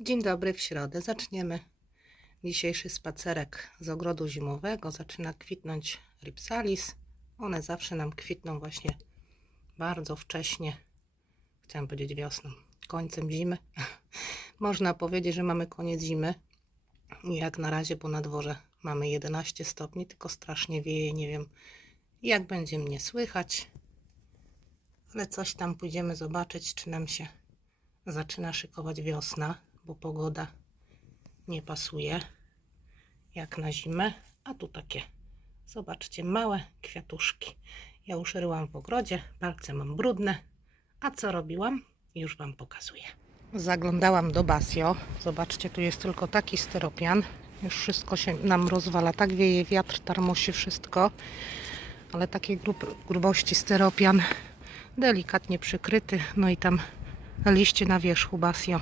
Dzień dobry, w środę zaczniemy dzisiejszy spacerek z ogrodu zimowego. Zaczyna kwitnąć Ripsalis. One zawsze nam kwitną właśnie bardzo wcześnie. Chciałam powiedzieć wiosną, końcem zimy. Można powiedzieć, że mamy koniec zimy. Jak na razie, bo na dworze mamy 11 stopni, tylko strasznie wieje. Nie wiem, jak będzie mnie słychać. Ale coś tam pójdziemy zobaczyć, czy nam się zaczyna szykować wiosna, bo pogoda nie pasuje jak na zimę. A tu takie, zobaczcie, małe kwiatuszki. Ja już ryłam w ogrodzie, palce mam brudne. A co robiłam? Już Wam pokazuję. Zaglądałam do Basio. Zobaczcie, tu jest tylko taki styropian. Już wszystko się nam rozwala. Tak wieje wiatr, tarmosi wszystko. Ale takiej grub, grubości styropian. Delikatnie przykryty. No i tam liście na wierzchu Basio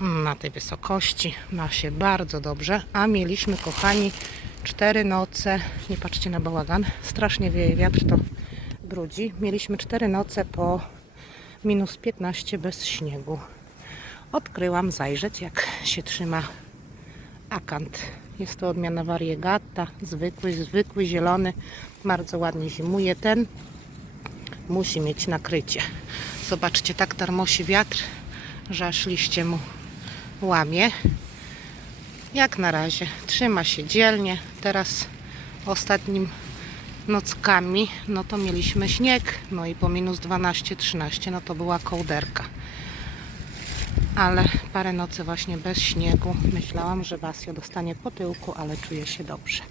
na tej wysokości. Ma się bardzo dobrze. A mieliśmy, kochani, cztery noce. Nie patrzcie na bałagan. Strasznie wieje wiatr, to brudzi. Mieliśmy cztery noce po minus 15 bez śniegu. Odkryłam zajrzeć, jak się trzyma akant. Jest to odmiana variegata, zwykły, zwykły, zielony. Bardzo ładnie zimuje. Ten musi mieć nakrycie. Zobaczcie, tak tarmosi wiatr, że aż liście mu łamie. Jak na razie trzyma się dzielnie. Teraz ostatnim nockami, no to mieliśmy śnieg, no i po minus 12-13, no to była kołderka. Ale parę nocy właśnie bez śniegu. Myślałam, że Basio dostanie po tyłku, ale czuje się dobrze.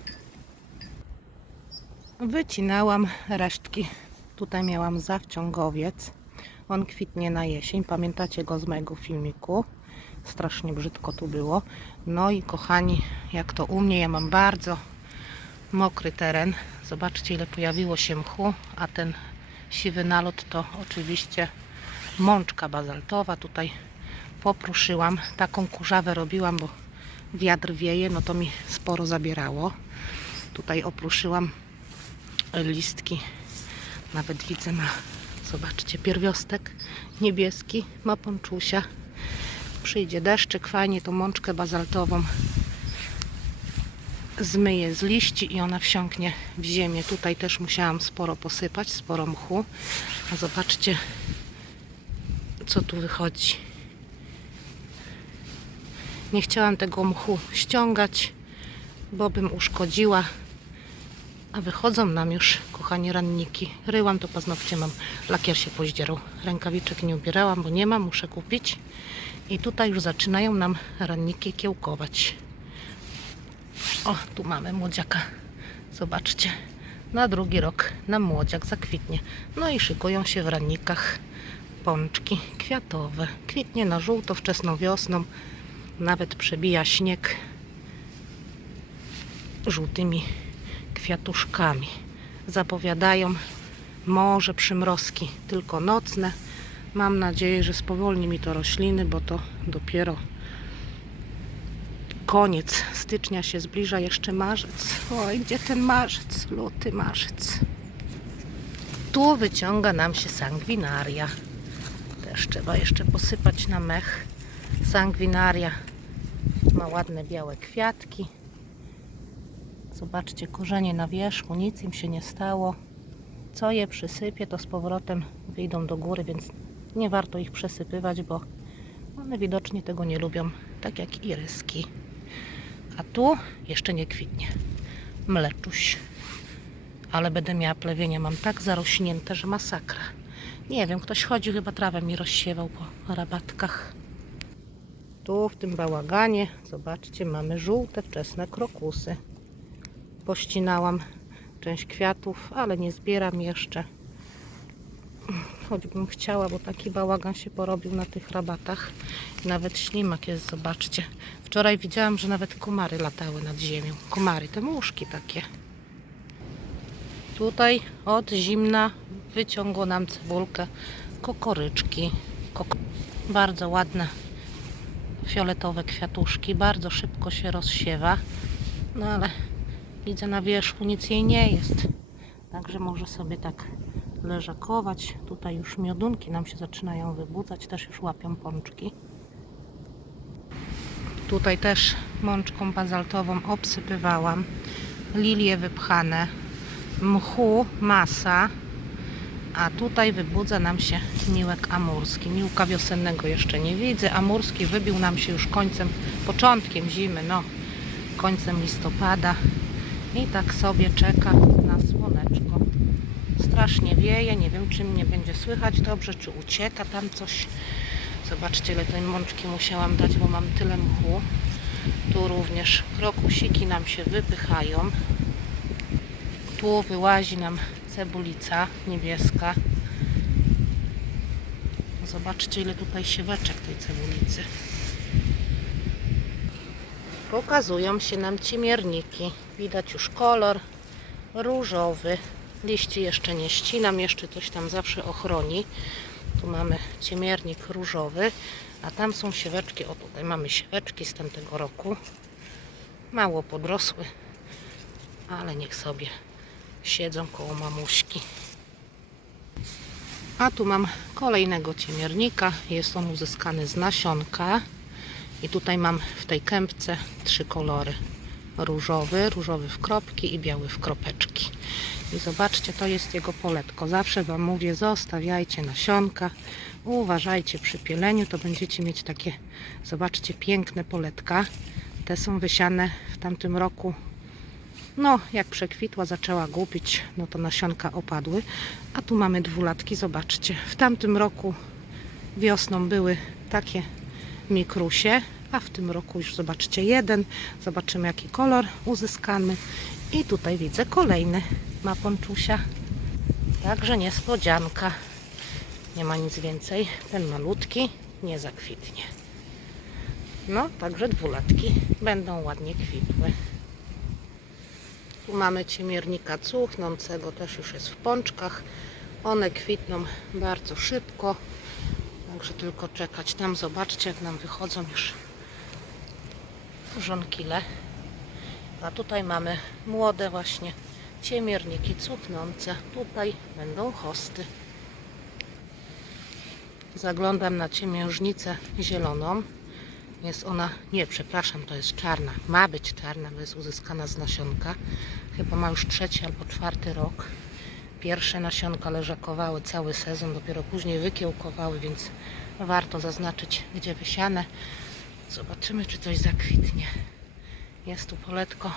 Wycinałam resztki. Tutaj miałam zawciągowiec. On kwitnie na jesień. Pamiętacie go z mojego filmiku? Strasznie brzydko tu było. No i kochani, jak to u mnie, ja mam bardzo mokry teren. Zobaczcie, ile pojawiło się mchu, a ten siwy nalot to oczywiście mączka bazaltowa. Tutaj popruszyłam. Taką kurzawę robiłam, bo wiatr wieje, no to mi sporo zabierało. Tutaj opruszyłam listki. Nawet widzę ma, zobaczcie, pierwiostek niebieski, ma ponczusia. Przyjdzie deszczyk, fajnie tą mączkę bazaltową zmyję z liści i ona wsiąknie w ziemię. Tutaj też musiałam sporo posypać, sporo mchu. A zobaczcie, co tu wychodzi. Nie chciałam tego mchu ściągać, bo bym uszkodziła. A wychodzą nam już, kochani, ranniki. Ryłam to paznokcie mam. Lakier się poździerał. Rękawiczek nie ubierałam, bo nie mam, muszę kupić. I tutaj już zaczynają nam ranniki kiełkować. O, tu mamy młodziaka. Zobaczcie. Na drugi rok nam młodziak zakwitnie. No i szykują się w rannikach pączki kwiatowe. Kwitnie na żółto wczesną wiosną. Nawet przebija śnieg żółtymi kwiatuszkami. Zapowiadają może przymrozki, tylko nocne. Mam nadzieję, że spowolni mi to rośliny, bo to dopiero koniec stycznia się zbliża, jeszcze marzec. Oj, gdzie ten marzec? Luty, marzec. Tu wyciąga nam się sangwinaria. Też trzeba jeszcze posypać na mech. Sangwinaria ma ładne białe kwiatki. Zobaczcie, korzenie na wierzchu, nic im się nie stało. Co je przysypie, to z powrotem wyjdą do góry, więc nie warto ich przesypywać, bo one widocznie tego nie lubią, tak jak iryski. A tu jeszcze nie kwitnie. Mleczuś. Ale będę miała plewienie. Mam tak zarośnięte, że masakra. Nie wiem, ktoś chodził, chyba trawę mi rozsiewał po rabatkach. Tu w tym bałaganie, zobaczcie, mamy żółte wczesne krokusy. Pościnałam część kwiatów, ale nie zbieram jeszcze. Choćbym chciała, bo taki bałagan się porobił na tych rabatach. Nawet ślimak jest, zobaczcie. Wczoraj widziałam, że nawet komary latały nad ziemią. Komary, te muszki takie. Tutaj od zimna wyciągło nam cebulkę kokoryczki. Koko bardzo ładne fioletowe kwiatuszki. Bardzo szybko się rozsiewa. No ale widzę na wierzchu nic jej nie jest. Także może sobie tak leżakować. Tutaj już miodunki nam się zaczynają wybudzać, też już łapią pączki. Tutaj też mączką bazaltową obsypywałam. Lilie wypchane. Mchu masa. A tutaj wybudza nam się miłek amurski. Miłka wiosennego jeszcze nie widzę. Amurski wybił nam się już końcem, początkiem zimy, no końcem listopada. I tak sobie czeka na słoneczko. Strasznie wieje, nie wiem czy mnie będzie słychać dobrze, czy ucieka tam coś. Zobaczcie ile tej mączki musiałam dać, bo mam tyle mchu. Tu również krokusiki nam się wypychają. Tu wyłazi nam cebulica niebieska. Zobaczcie ile tutaj sieweczek tej cebulicy. Pokazują się nam cimierniki. Widać już kolor różowy. Liści jeszcze nie ścinam, jeszcze coś tam zawsze ochroni. Tu mamy ciemiernik różowy, a tam są sieweczki. O tutaj mamy sieweczki z tamtego roku. Mało podrosły, ale niech sobie siedzą koło mamuśki. A tu mam kolejnego ciemiernika. Jest on uzyskany z nasionka. I tutaj mam w tej kępce trzy kolory. Różowy, różowy w kropki i biały w kropeczki. I zobaczcie, to jest jego poletko. Zawsze Wam mówię, zostawiajcie nasionka. Uważajcie przy pieleniu, to będziecie mieć takie, zobaczcie, piękne poletka. Te są wysiane w tamtym roku. No, jak przekwitła, zaczęła głupić, no to nasionka opadły. A tu mamy dwulatki, zobaczcie. W tamtym roku wiosną były takie mikrusie, a w tym roku już zobaczcie jeden. Zobaczymy jaki kolor uzyskamy. I tutaj widzę kolejny ma ponczusia. Także niespodzianka. Nie ma nic więcej. Ten malutki nie zakwitnie. No, także dwulatki będą ładnie kwitły. Tu mamy ciemiernika cuchnącego, też już jest w pączkach. One kwitną bardzo szybko. Także tylko czekać. Tam zobaczcie, jak nam wychodzą już żonkile. A tutaj mamy młode właśnie ciemierniki cuchnące. Tutaj będą hosty. Zaglądam na ciemiężnicę zieloną. Jest ona, nie, przepraszam, to jest czarna. Ma być czarna, bo jest uzyskana z nasionka. Chyba ma już trzeci albo czwarty rok. Pierwsze nasionka leżakowały cały sezon, dopiero później wykiełkowały, więc warto zaznaczyć, gdzie wysiane. Zobaczymy, czy coś zakwitnie. Jest tu poletko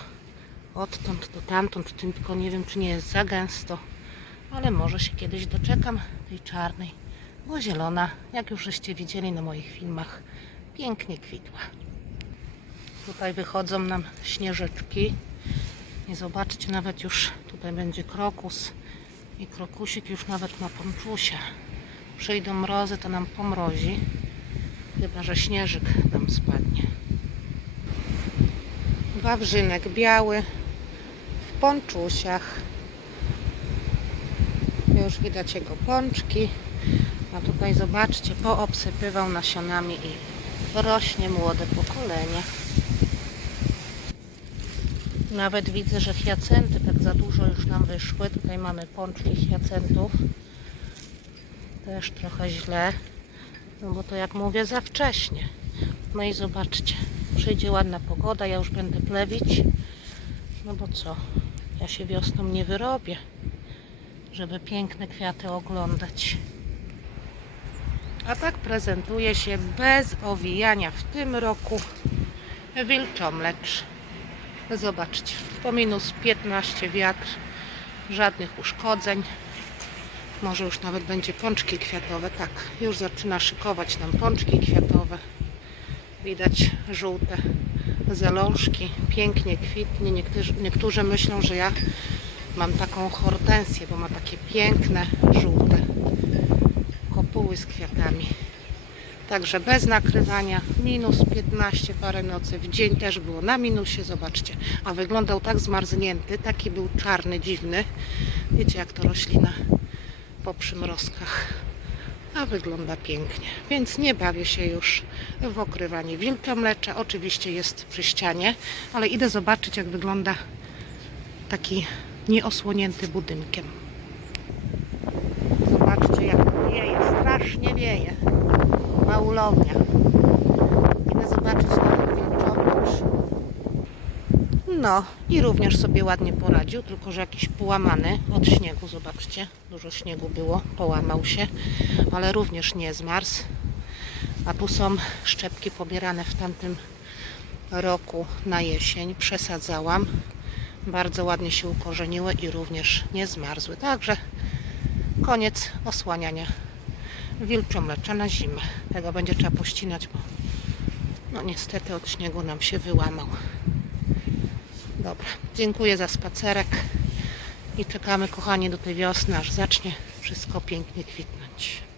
odtąd do tamtąd, tylko nie wiem, czy nie jest za gęsto, ale może się kiedyś doczekam tej czarnej, bo zielona, jak już żeście widzieli na moich filmach, pięknie kwitła. Tutaj wychodzą nam śnieżeczki i zobaczcie, nawet już tutaj będzie krokus i krokusik już nawet ma ponczusia. Przyjdą mrozy, to nam pomrozi, chyba że śnieżyk spadnie. Wawrzynek biały w ponczusiach. Już widać jego pączki. A tutaj zobaczcie, poobsypywał nasionami i rośnie młode pokolenie. Nawet widzę, że hiacenty tak za dużo już nam wyszły. Tutaj mamy pączki hiacentów. Też trochę źle. No bo to jak mówię za wcześnie. No i zobaczcie, przyjdzie ładna pogoda, ja już będę plewić. No bo co, ja się wiosną nie wyrobię, żeby piękne kwiaty oglądać. A tak prezentuje się bez owijania w tym roku wilczomlecz. Zobaczcie, po minus 15 wiatr, żadnych uszkodzeń. Może już nawet będzie pączki kwiatowe. Tak, już zaczyna szykować nam pączki kwiatowe. Widać żółte zalążki. Pięknie kwitnie. Niektórzy, niektórzy myślą, że ja mam taką hortensję, bo ma takie piękne żółte kopuły z kwiatami. Także bez nakrywania, minus 15 parę nocy, w dzień też było na minusie, zobaczcie. A wyglądał tak zmarznięty, taki był czarny, dziwny. Wiecie jak to roślina po przymrozkach. A wygląda pięknie, więc nie bawię się już w okrywanie wilczomlecza. Oczywiście jest przy ścianie, ale idę zobaczyć jak wygląda taki nieosłonięty budynkiem. Zobaczcie jak wieje, strasznie wieje. Maulownia. Idę zobaczyć. No i również sobie ładnie poradził, tylko że jakiś połamany od śniegu, zobaczcie, dużo śniegu było, połamał się, ale również nie zmarzł. A tu są szczepki pobierane w tamtym roku na jesień, przesadzałam. Bardzo ładnie się ukorzeniły i również nie zmarzły. Także koniec osłaniania wilczomlecza na zimę. Tego będzie trzeba pościnać, bo no niestety od śniegu nam się wyłamał. Dobra, dziękuję za spacerek i czekamy kochani do tej wiosny, aż zacznie wszystko pięknie kwitnąć.